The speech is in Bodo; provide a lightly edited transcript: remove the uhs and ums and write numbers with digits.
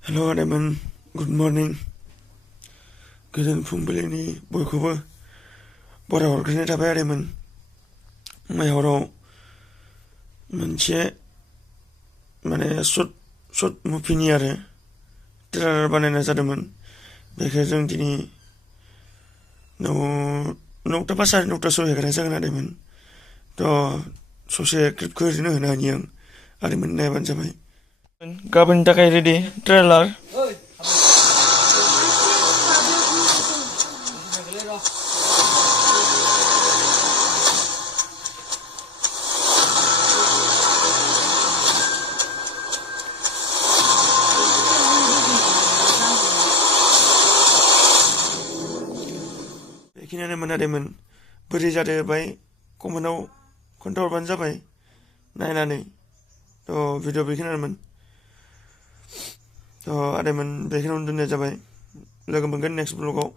हेलो आदामोन गुड मर्निं गोजोन फुंबिलिनि बयखौबो बराय हरग्रोनाय थाबाय आदामोन हराव मोनसे माने शर्ट मुभिनि आरो ट्रेलार बानायनाय जादोंमोन बेखौ जों दिनै 9टा बा 9:30 हेगारनाय जागोन आदामोन ससे क्लिपखौ ओरैनो होनो हानि आं आदामोन नायबानो जाबाय गाबोननि थाखाय रेडि ट्रेलार बेखिनियानो मोनाखैमोन बोरै जादों बाय कमेन्टआव खोन्थाहरबानो जाबाय नायनानै भिडिअ बेखिनियानोमोन आदामोन बेखिनियावनो दोननाय जाबाय लोगो मोनगोन नेक्स्ट ब्लगाव